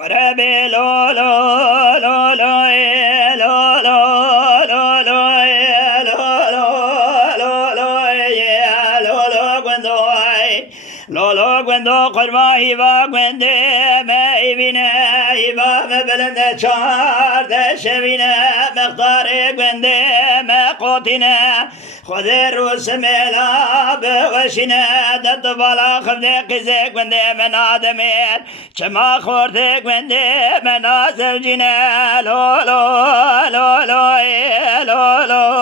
وربي لو لو لو لو لو لو لو لو لولو گندو قربایی با گنده میبینه ایبا مبلنده چار دشوینه مقدار گنده مقوتینه خود روس ملا بوشینه دت بالا خفده قیزه گنده من آدمیر چما خورده گنده من آزوجینه لولو لولو لولو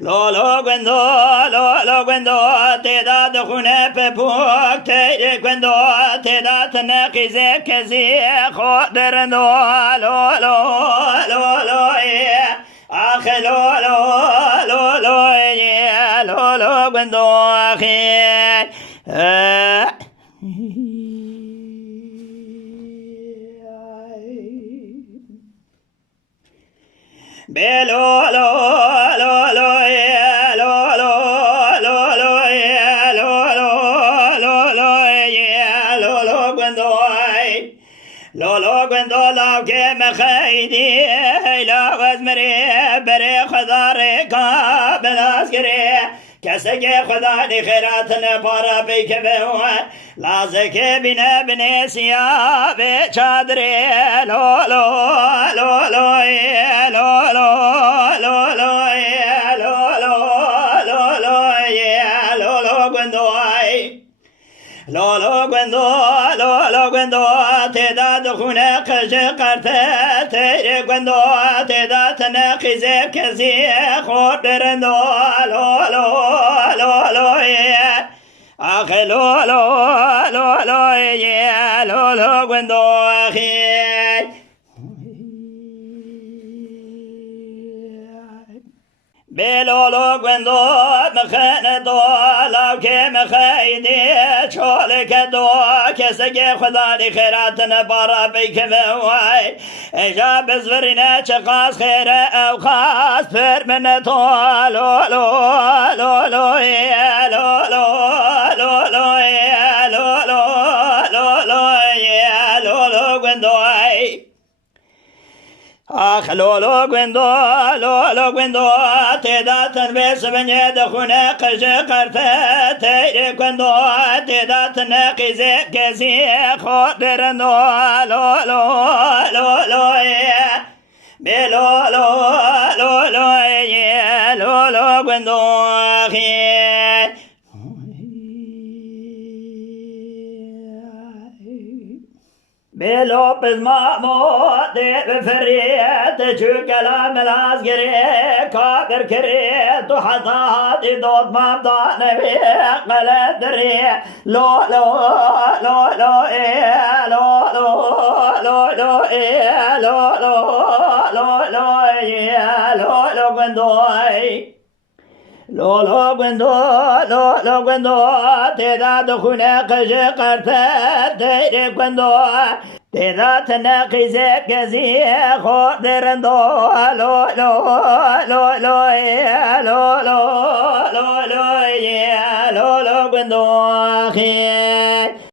لولو لولو گندو تعداد خونه پپوک تیره گندو تعداد نقیزه کسی خود درندو لولو لولو آخ لولو لولو لولو گندو آخی بلو لو لو لو لولو گندو لاو که مخیدی لا وزمری بری خدا ریکا بلاس گری کسی که خدا دی خیرات نپارا پیک بهوه لازه که بینه بینه سیاه به چادری لولو لولو لولو لولو لولو گندو لولو گندو تعداد خونه قش قرته تیره گندو تعداد نقیزه کسی خود درندو لولو لولو آخ لولو لولو لولو گندو آخی بلولو گندو مخنه دو لاو که مخیدی چوله که دو کسی که خدا دی خیرات نبارا بیکمه وای ایجا بزورینه چه خاص خیره او خاص پر من تو لولو لولو لولو لولو لولو لولو گندو آخ لولو گندو تعداد بیس بنی دخونه قش قرته تیره گندو تعداد نقیزه کسی خود درندو لولو لولو بلولو لولو لولو گندو آخی بلو بزمامو ده بفريت شو كلام العسكري كابر كري تو حطا دي دوت ما بضانبي قلدري لو لو لو لو لو لو لو لو لو لو لو لو لو قندوي لولو گندو تعداد خونه قش قرته تیره گندو تعداد نقیزه کسی خود درندو لولو لولو لولو لولو لولو گندو آخی